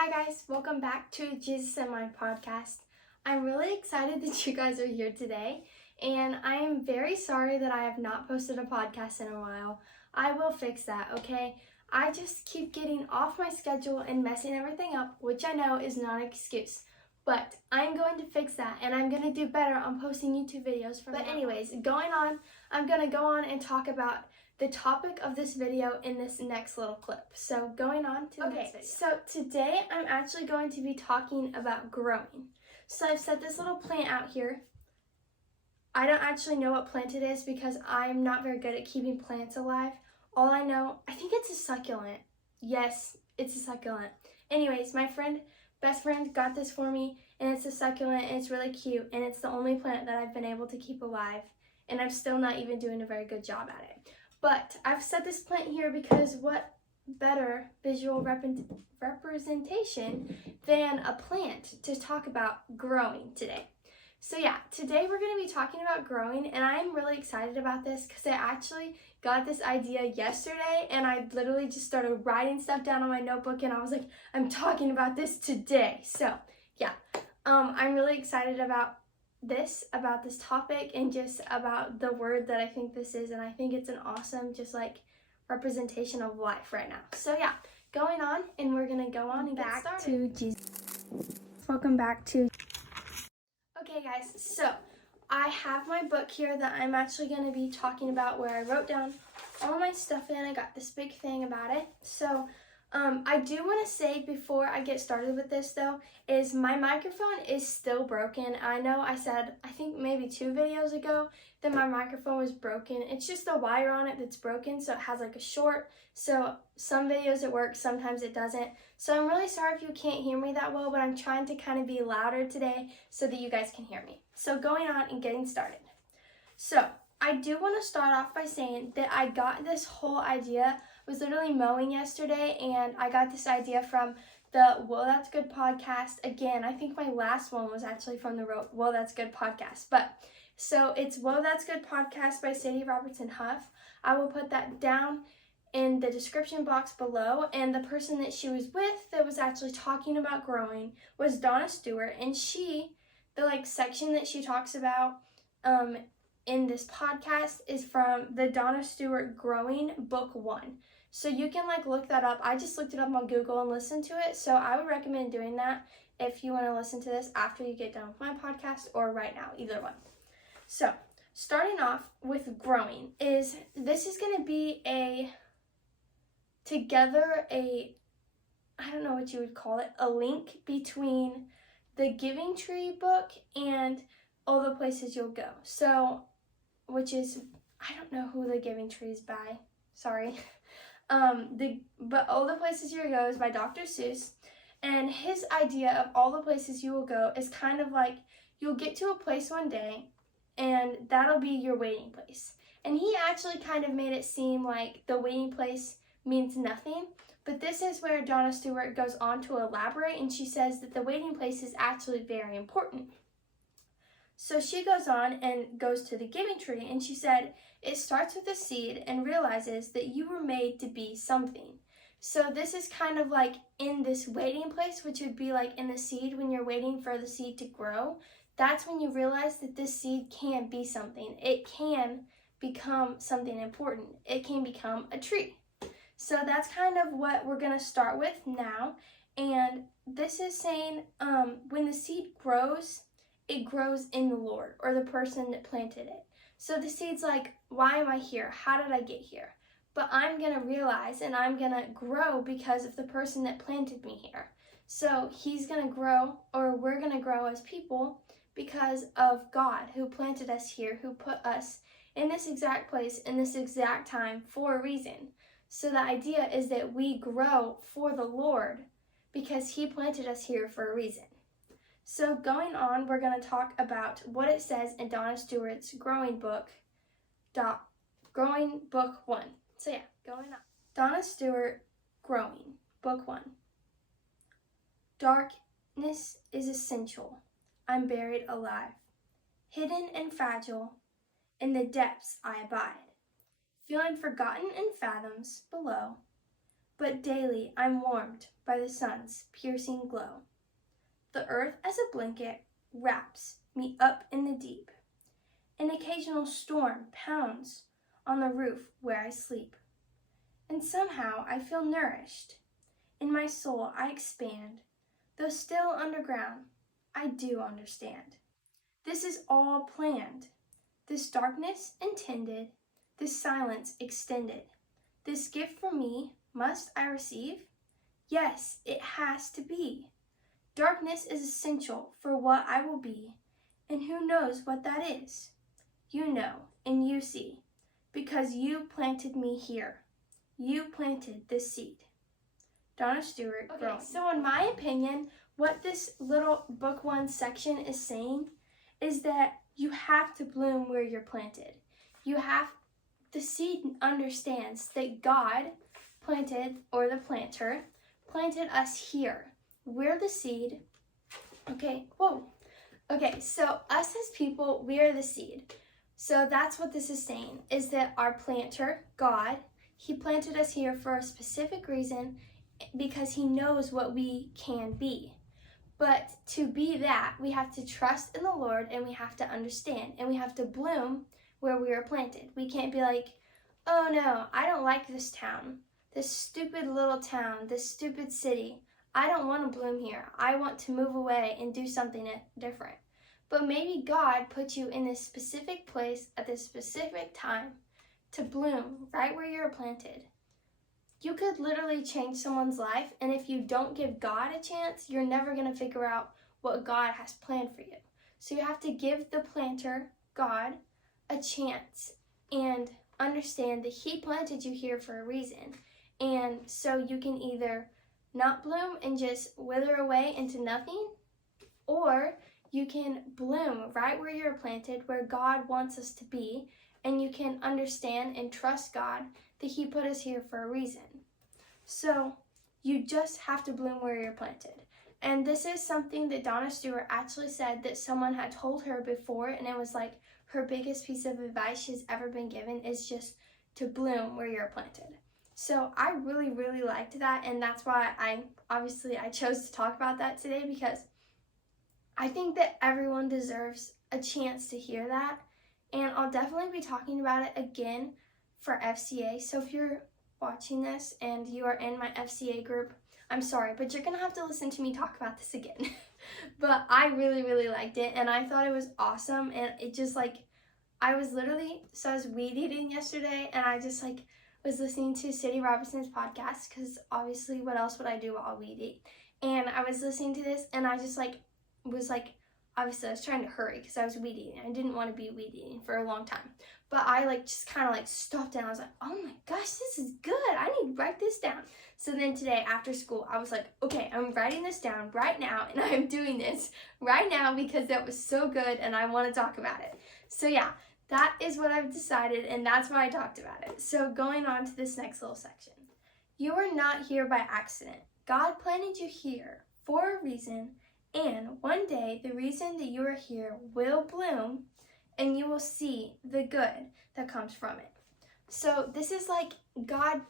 Hi guys, welcome back to Jesus and My podcast. I'm really excited that you guys are here today, and I am very sorry that I have not posted a podcast in a while. I will fix that, okay? I just keep getting off my schedule and messing everything up, which I know is not an excuse. But I'm going to fix that, and I'm going to do better on posting YouTube videos from now on. But anyways, I'm going to go on and talk about the topic of this video in this next little clip. So going on to the next video. So today I'm actually going to be talking about growing. So I've set this little plant out here. I don't actually know what plant it is because I'm not very good at keeping plants alive. All I know, I think it's a succulent. Yes, it's a succulent. Anyways, my best friend got this for me, and it's a succulent, and it's really cute, and it's the only plant that I've been able to keep alive, and I'm still not even doing a very good job at it. But I've set this plant here because what better visual representation than a plant to talk about growing today. So yeah, today we're going to be talking about growing, and I'm really excited about this because I actually got this idea yesterday, and I literally just started writing stuff down on my notebook, and I was like, I'm talking about this today. So yeah, I'm really excited about this topic and just about the word that I think this is, and I think it's an awesome just like representation of life right now. So yeah, going on, and we're gonna go on and back get started. To Jesus. Welcome back to. Okay guys, so I have my book here that I'm actually going to be talking about, where I wrote down all my stuff in. I got this big thing about it. So I do want to say before I get started with this though, is my microphone is still broken. I know I said, I think maybe 2 videos ago, that my microphone was broken. It's just the wire on it that's broken, so it has like a short. So some videos it works, sometimes it doesn't. So I'm really sorry if you can't hear me that well, but I'm trying to kind of be louder today so that you guys can hear me. So going on and getting started. So I do want to start off by saying that I got this whole idea, I was literally mowing yesterday, and I got this idea from the Well That's Good podcast. Again, I think my last one was actually from the Well That's Good podcast. But so it's Well That's Good podcast by Sadie Robertson Huff. I will put that down in the description box below, and the person that she was with that was actually talking about growing was Donna Stuart, and the section that she talks about in this podcast is from the Donna Stuart Growing Book 1. So you can look that up. I just looked it up on Google and listened to it, so I would recommend doing that if you want to listen to this after you get done with my podcast or right now, either one. So starting off with growing this is going to be I don't know what you would call it, a link between the Giving Tree book and All the Places You'll Go. So, which is, I don't know who the Giving Tree is by, sorry. But All the Places You'll Go is by Dr. Seuss, and his idea of all the places you will go is kind of like you'll get to a place one day, and that'll be your waiting place. And he actually kind of made it seem like the waiting place means nothing, but this is where Donna Stuart goes on to elaborate, and she says that the waiting place is actually very important. So she goes on and goes to the Giving Tree, and she said, it starts with a seed and realizes that you were made to be something. So this is kind of like in this waiting place, which would be like in the seed when you're waiting for the seed to grow. That's when you realize that this seed can be something. It can become something important. It can become a tree. So that's kind of what we're going to start with now. And this is saying when the seed grows, it grows in the Lord, or the person that planted it. So the seed's like, why am I here? How did I get here? But I'm going to realize, and I'm going to grow because of the person that planted me here. So he's going to grow, or we're going to grow as people because of God who planted us here, who put us in this exact place, in this exact time for a reason. So the idea is that we grow for the Lord because he planted us here for a reason. So going on, we're going to talk about what it says in Donna Stewart's Growing Book 1. So yeah, going on. Donna Stewart, Growing, Book 1. Darkness is essential. I'm buried alive. Hidden and fragile, in the depths I abide. Feeling forgotten in fathoms below. but daily I'm warmed by the sun's piercing glow. The earth as a blanket wraps me up in the deep. An occasional storm pounds on the roof where I sleep. And somehow I feel nourished. In my soul I expand. Though still underground, I do understand. This is all planned. This darkness intended, this silence extended. This gift from me, must I receive? Yes, it has to be. Darkness is essential for what I will be, and who knows what that is? You know, and you see, because you planted me here. You planted this seed. Donna Stuart. Okay, so in my opinion, what this little book 1 section is saying is that you have to bloom where you're planted. The seed understands that God planted, or the planter, planted us here. We're the seed. Okay, so us as people, we are the seed. So that's what this is saying, is that our planter, God, he planted us here for a specific reason because he knows what we can be. But to be that, we have to trust in the Lord, and we have to understand, and we have to bloom where we are planted. We can't be like, oh no, I don't like this town, this stupid little town, this stupid city. I don't want to bloom here. I want to move away and do something different. But maybe God put you in this specific place at this specific time to bloom right where you're planted. You could literally change someone's life, and if you don't give God a chance, you're never going to figure out what God has planned for you. So you have to give the planter, God, a chance and understand that he planted you here for a reason. And so you can either not bloom and just wither away into nothing, or you can bloom right where you're planted, where God wants us to be, and you can understand and trust God that he put us here for a reason. So you just have to bloom where you're planted. And this is something that Donna Stewart actually said that someone had told her before, and it was like her biggest piece of advice she's ever been given is just to bloom where you're planted. So I really, really liked that, and that's why I chose to talk about that today, because I think that everyone deserves a chance to hear that, and I'll definitely be talking about it again for FCA. So if you're watching this and you are in my FCA group, I'm sorry, but you're gonna have to listen to me talk about this again. But I really, really liked it, and I thought it was awesome, and it just I was weed eating yesterday, and I just was listening to Sadie Robertson's podcast, because obviously what else would I do while weed eat? And I was listening to this, and I just obviously I was trying to hurry because I was weed eating. I didn't want to be weed eating for a long time. But I just kind of stopped and I was like, oh my gosh, this is good. I need to write this down. So then today after school, I was like, okay, I'm writing this down right now, and I'm doing this right now because that was so good and I want to talk about it. So yeah, that is what I've decided, and that's why I talked about it. So going on to this next little section. You are not here by accident. God planted you here for a reason, and one day the reason that you are here will bloom, and you will see the good that comes from it. So this is God,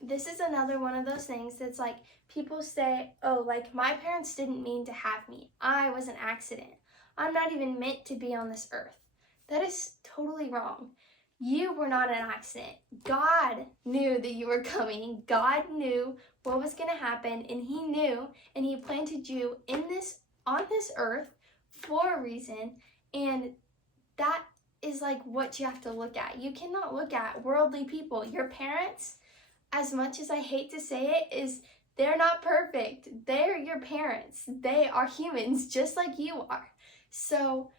this is another one of those things that's people say, oh, my parents didn't mean to have me. I was an accident. I'm not even meant to be on this earth. That is totally wrong. You were not an accident. God knew that you were coming. God knew what was going to happen, and he knew, and he planted you on this earth for a reason, and that is what you have to look at. You cannot look at worldly people. Your parents, as much as I hate to say it, they're not perfect. They're your parents. They are humans just like you are. So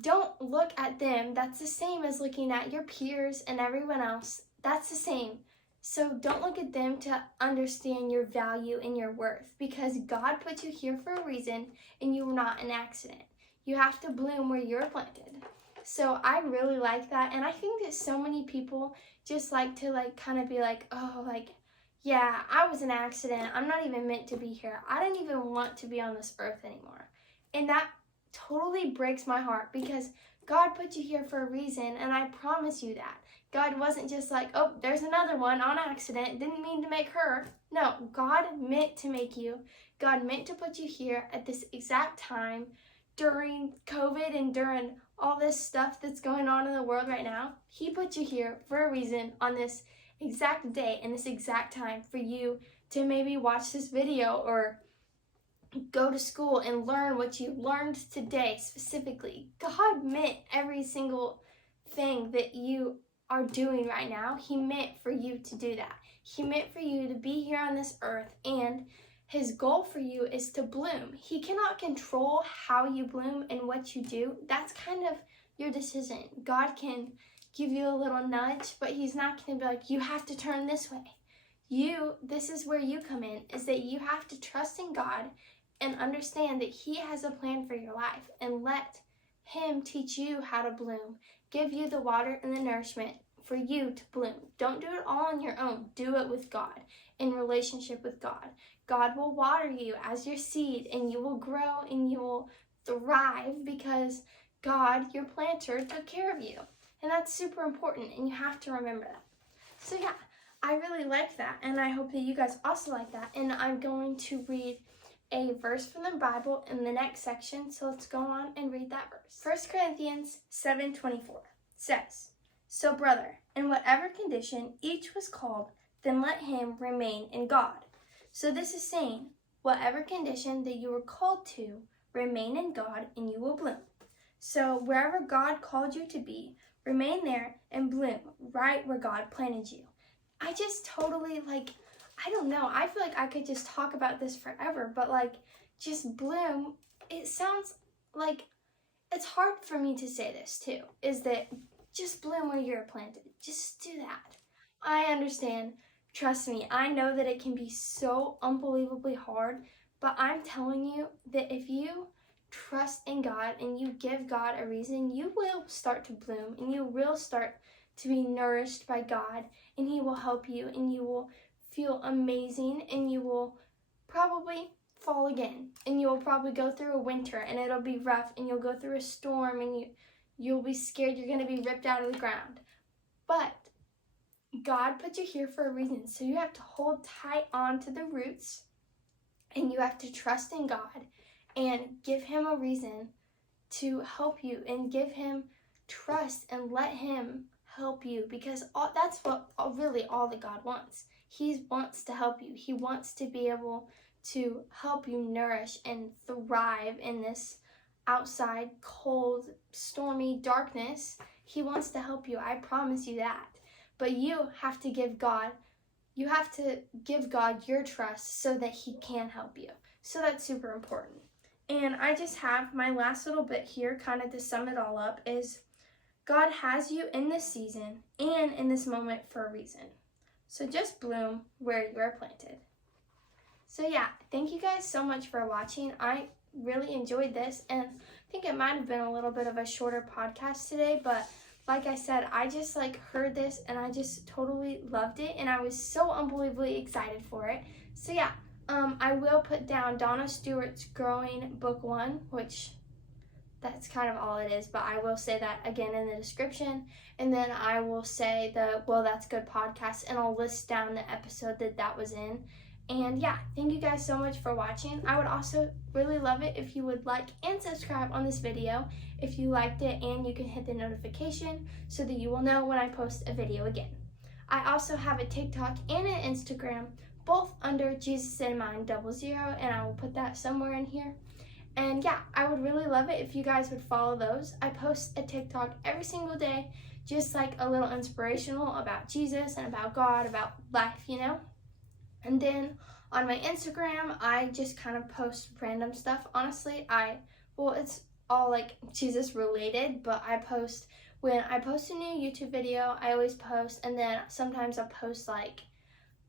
don't look at them. That's the same as looking at your peers and everyone else. That's the same. So don't look at them to understand your value and your worth, because God put you here for a reason, and you were not an accident. You have to bloom where you're planted. So I really like that, and I think that so many people just like to kind of be yeah, I was an accident. I'm not even meant to be here. I didn't even want to be on this earth anymore. And that totally breaks my heart, because God put you here for a reason, and I promise you that. God wasn't just like, oh, there's another one on accident. Didn't mean to make her. No, God meant to make you. God meant to put you here at this exact time during COVID and during all this stuff that's going on in the world right now. He put you here for a reason on this exact day and this exact time for you to maybe watch this video or go to school and learn what you learned today specifically. God meant every single thing that you are doing right now. He meant for you to do that. He meant for you to be here on this earth, and his goal for you is to bloom. He cannot control how you bloom and what you do. That's kind of your decision. God can give you a little nudge, but he's not going to be like, you have to turn this way. This is where you come in, is that you have to trust in God and understand that he has a plan for your life, and let him teach you how to bloom, give you the water and the nourishment for you to bloom. Don't do it all on your own. Do it with God, in relationship with God. God will water you as your seed, and you will grow and you will thrive because God, your planter, took care of you. And that's super important, and you have to remember that. So yeah, I really like that, and I hope that you guys also like that. And I'm going to read a verse from the Bible in the next section, so let's go on and read that verse. 1 Corinthians 7:24 says, "So brother, in whatever condition each was called, then let him remain in God." So this is saying, whatever condition that you were called to, remain in God and you will bloom. So wherever God called you to be, remain there and bloom right where God planted you. I just totally I don't know. I feel like I could just talk about this forever, but just bloom, it sounds like it's hard for me to say this too, is that just bloom where you're planted. Just do that. I understand. Trust me. I know that it can be so unbelievably hard, but I'm telling you that if you trust in God and you give God a reason, you will start to bloom and you will start to be nourished by God, and he will help you, and you will feel amazing, and you will probably fall again, and you will probably go through a winter and it'll be rough, and you'll go through a storm and you'll be scared you're going to be ripped out of the ground. But God put you here for a reason, so you have to hold tight on to the roots, and you have to trust in God and give him a reason to help you, and give him trust and let him help you, because that's what really all that God wants. He wants to help you. He wants to be able to help you nourish and thrive in this outside cold, stormy darkness. He wants to help you. I promise you that. But you have to give God your trust so that he can help you. So that's super important. And I just have my last little bit here kind of to sum it all up is God has you in this season and in this moment for a reason. So just bloom where you're planted. So yeah, thank you guys so much for watching. I really enjoyed this, and I think it might have been a little bit of a shorter podcast today, but like I said, I just heard this and I just totally loved it, and I was so unbelievably excited for it. So yeah, I will put down Donna Stewart's Growing Book 1, which that's kind of all it is, but I will say that again in the description, and then I will say the Well That's Good podcast, and I'll list down the episode that was in. And yeah, thank you guys so much for watching. I would also really love it if you would like and subscribe on this video if you liked it, and you can hit the notification so that you will know when I post a video again. I also have a TikTok and an Instagram, both under Jesus in Mind 00, and I will put that somewhere in here. And yeah, I would really love it if you guys would follow those. I post a TikTok every single day, just a little inspirational about Jesus and about God, about life, And then on my Instagram, I just kind of post random stuff. Honestly, it's all Jesus related, but when I post a new YouTube video, I always post, and then sometimes I'll post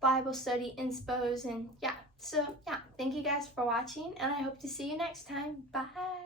Bible study inspos, and yeah. So yeah, thank you guys for watching, and I hope to see you next time. Bye.